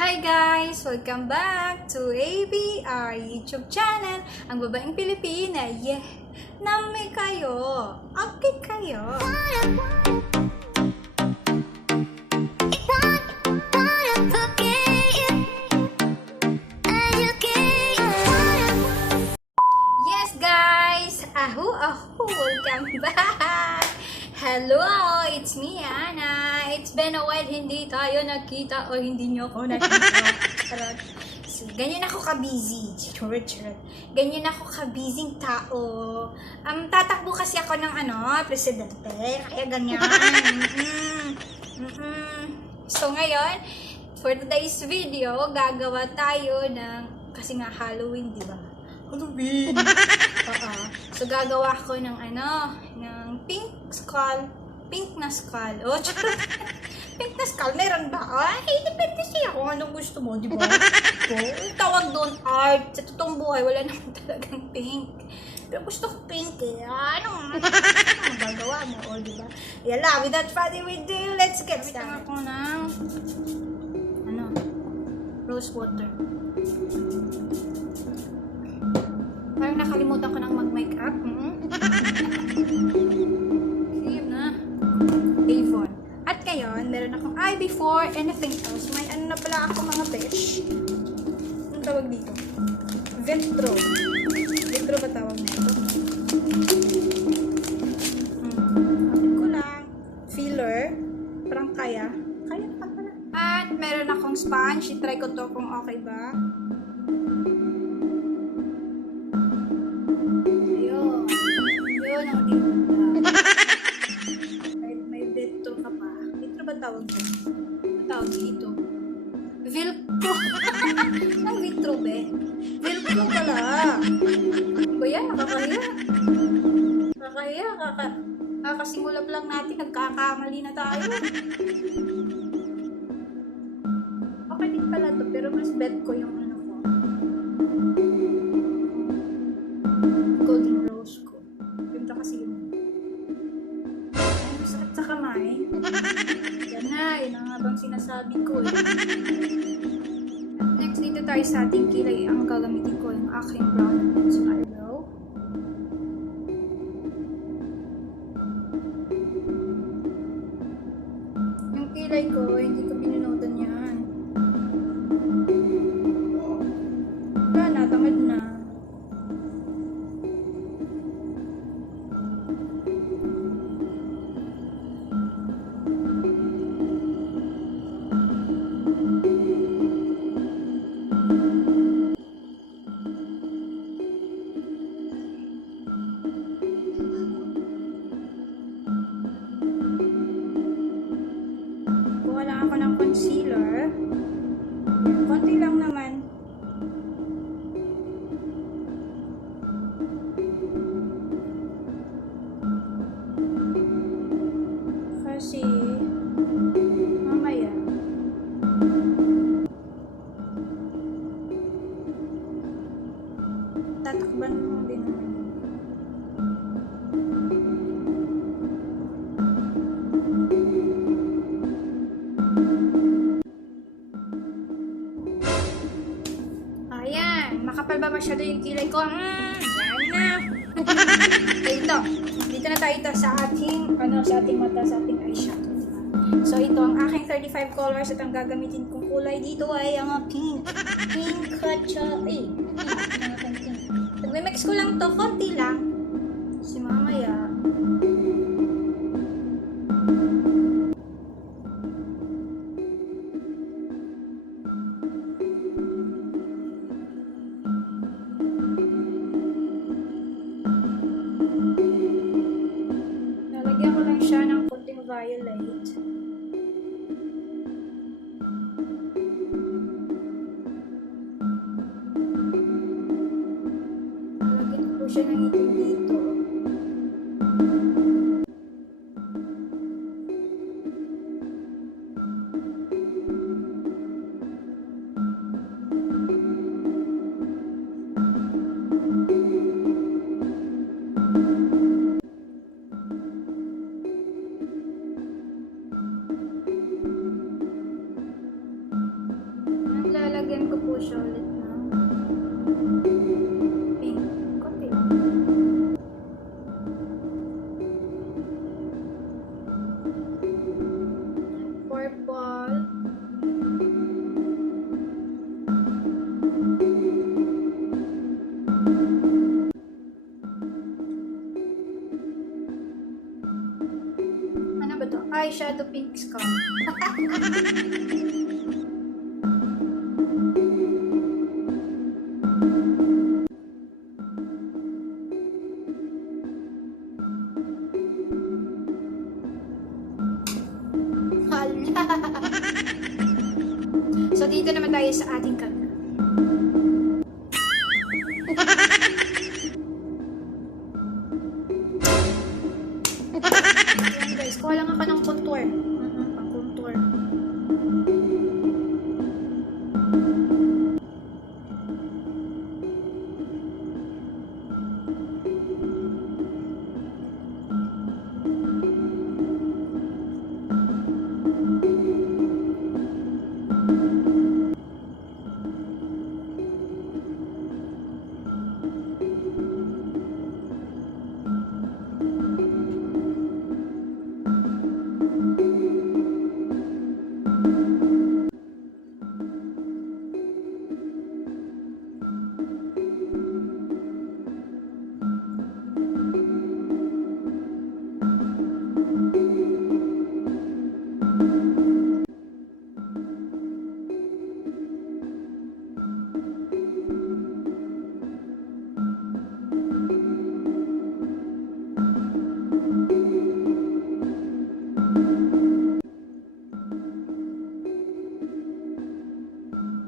Hi guys! Welcome back to ABR YouTube channel. Ang babaeng Pilipina, nami kayo. Okay kayo. Yes guys! Welcome back! Hello! It's me, Ana. It's been a while hindi tayo nakita o hindi nyo ako nakita. So, ganyan ako ka-busy. Ganyan ako ka-busy tao. Tatakbo kasi ako ng presidente. Kaya ganyan. So ngayon, for today's video, gagawa tayo ng, kasi nga Halloween, di ba? Halloween! So gagawa ko ng ng pink na skull. Oh, pink na skull, meron ba? Ay, depende siya kung anong gusto mo, di ba? Tawag doon art. Sa totoong buhay, wala naman talagang pink. Pero gusto ko pink eh. Anong gagawa mo? O, di ba? Yala, without further ado, let's get started. Ako ng rose water. Parang nakalimutan ko ng mag-makeup. Cream na. Avon. At ngayon, meron akong eye before anything else. May na pala ako mga besh. Anong tawag dito? Vetro. Vetro ba tawag na ito? Kapit ko lang. Filler. Parang kaya. Kaya pa pala. At meron akong sponge. I-try ko to kung okay ba. Tawag dito. Velcro. Ang vitro be. Velcro pala. Ba yan? Nakakahiya. Kakasimula lang natin. Nagkakamali na tayo. Okay din pala to. Pero mas bet ko yung ko. Golden rose ko. Ganda kasi yun. Ay, masakit sa kamay. Yun ang habang sinasabi ko eh. Next, dito tayo sa ating kilay. Ang gagamitin ko yung aking brown pencil eyebrow. Yung kilay ko, hindi ko pinunotan yan. Wala na, tamad na. Ako ng concealer. Konti lang naman. Kasi mamaya tatakban mo din naman. Makapal ba masyado yung kilay ko? Yan na. Ito. Dito na tayo sa ating mata, sa ating eyeshadow. So, ito ang aking 35 colors at ang gagamitin kong kulay dito ay ang pink. Pink at pink. Nagme-mix ko lang to, konti lang. Kasi mamaya. Nalagyan ko lang siya ng konting violet. Nalagyan ko siya ng itim dito. lalagyan ko po siya ulit ng pink. Konti lang. Purple. Ano ba to? Eyeshadow pink scum. So, dito naman tayo sa ating camera. Ayan guys, kuha lang ako ng contour. Pang contour.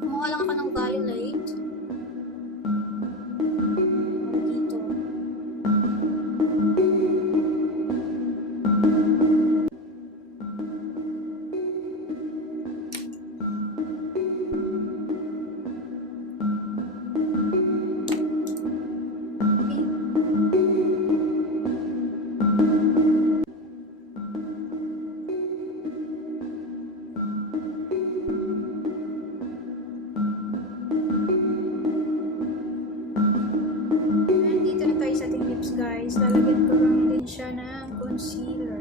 Kumuha lang ako ng violet. Dito. Dito na tayo sa ating lips guys. Lalagyan ko lang din siya ng concealer.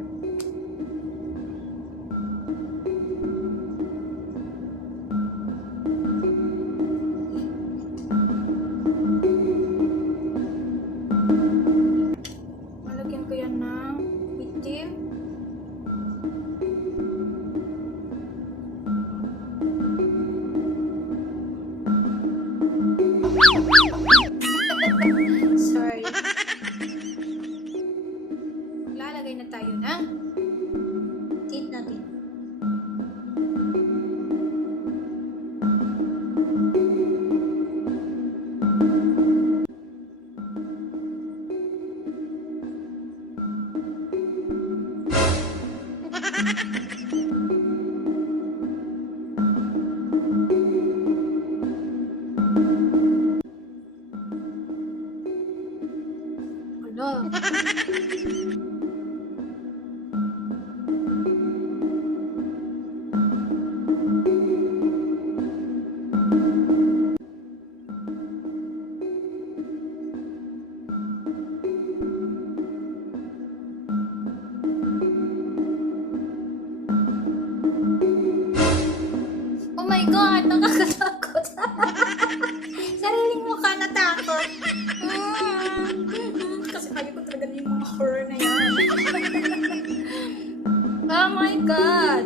Lalagyan ko yan ng itim. Sorry. Lalagay na tayo ng tint natin. Ano? Oh my God! Nakakatakot! Sariling mukha natakot. Kasi kaya ko talaga yung mga horror na yan. Oh my God!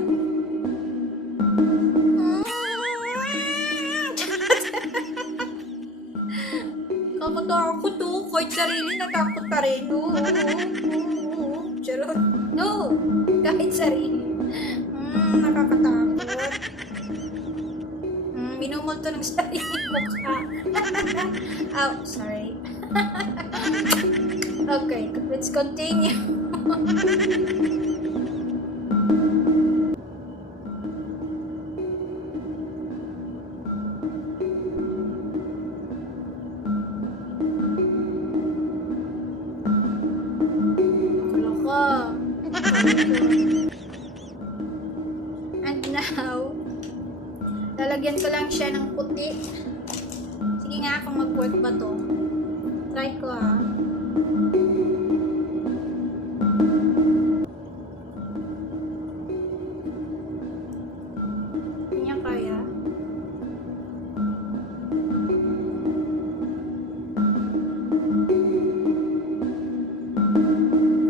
Kakatakot to. Kahit sarili natakot pa rin. Oo. Charot. No! Kahit sarili. Nakakatakot. Minumulto ng sarili mukha. Oh, sorry. Okay, let's continue. And now, lalagyan ko lang siya siya ng puti. Sige nga kung mag-work ba to. Try ko ah. Hindi niya kaya.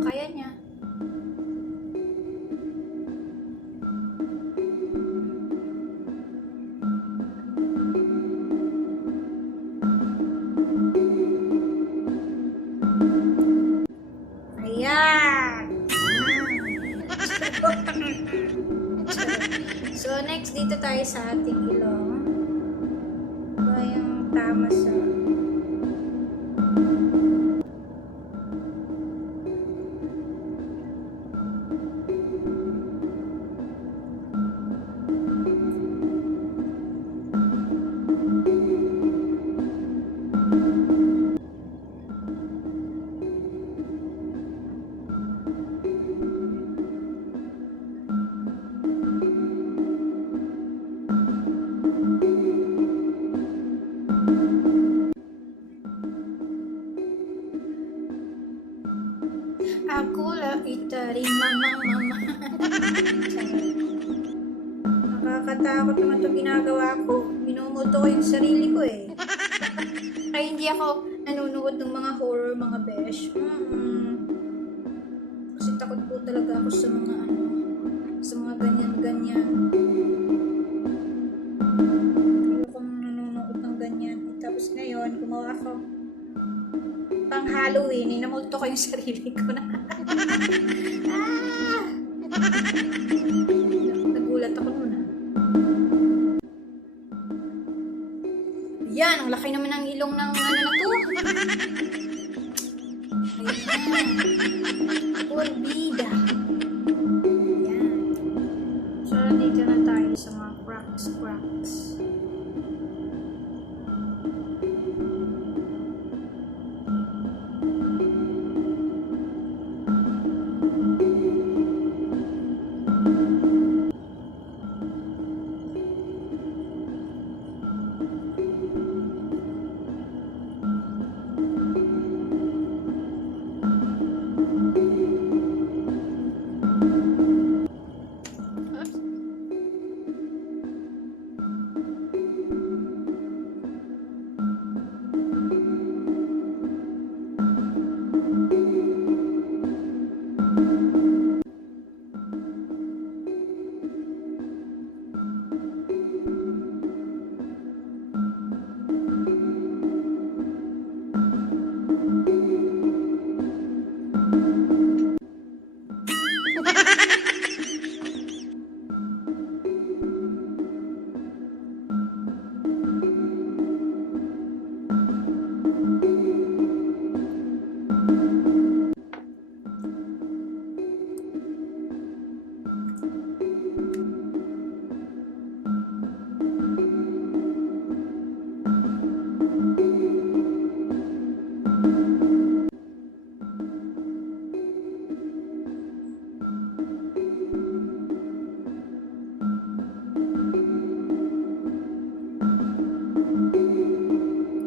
Kaya niya. Ayan! So, next dito tayo sa ating ilong. Ito yung tama sa... Ako la itari mama. Nakakatakot naman itong ginagawa ko. Minumuto ko yung sarili ko eh. Ay, hindi ako nanonood ng mga horror, mga besh. Kasi takot po talaga ako sa mga sa mga ganyan-ganyan. Ayokong nanonood ng ganyan. Tapos ngayon, gumawa ako pang Halloween, inamulto ko yung sarili ko na. Nagulat ako nun. Yan, ang laki naman ng ilong ng ano na to. Ayan. Porbida. Ayan. So, dito na tayo sa mga cracks.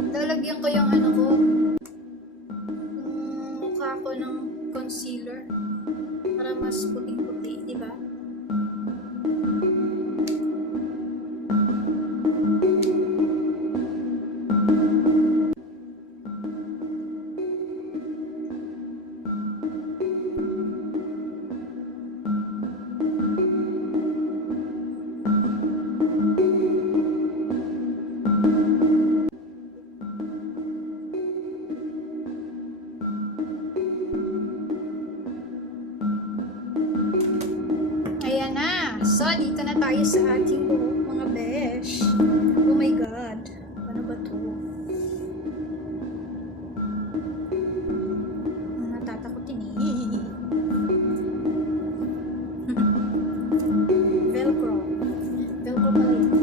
Lalagyan ko yung ano ko, yung mukha ko ng concealer para mas puting-puti, di ba? Ayan na. So, dito na tayo sa ating buhok, mga besh. Oh my God. Ano ba to? Natatakotin eh. Velcro. Velcro pala yun.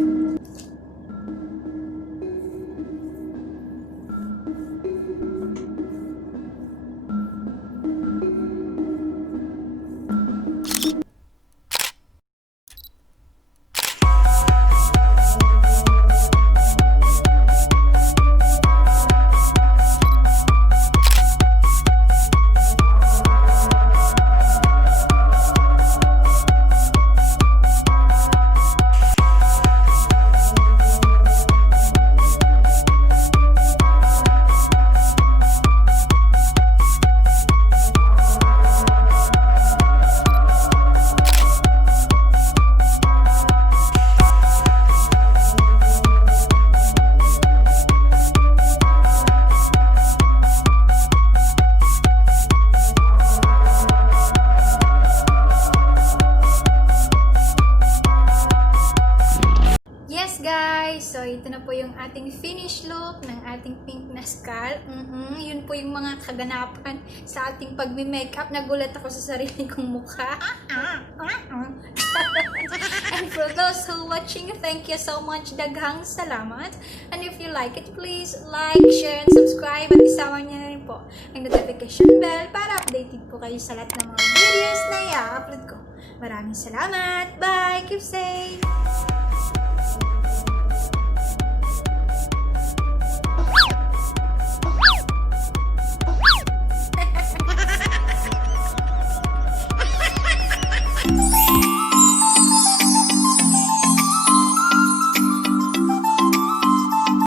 ito na po yung ating finish look ng ating pink na skull. Yun po yung mga kaganapan sa ating pagme-makeup. Nagulat ako sa sarili kong mukha. And for those who watching, thank you so much. Daghang salamat. And if you like it, please like, share, and subscribe. At isama niyo na rin po ang notification bell para updated po kayo sa lahat ng mga videos na i-upload ko. Maraming salamat. Bye! Keep safe!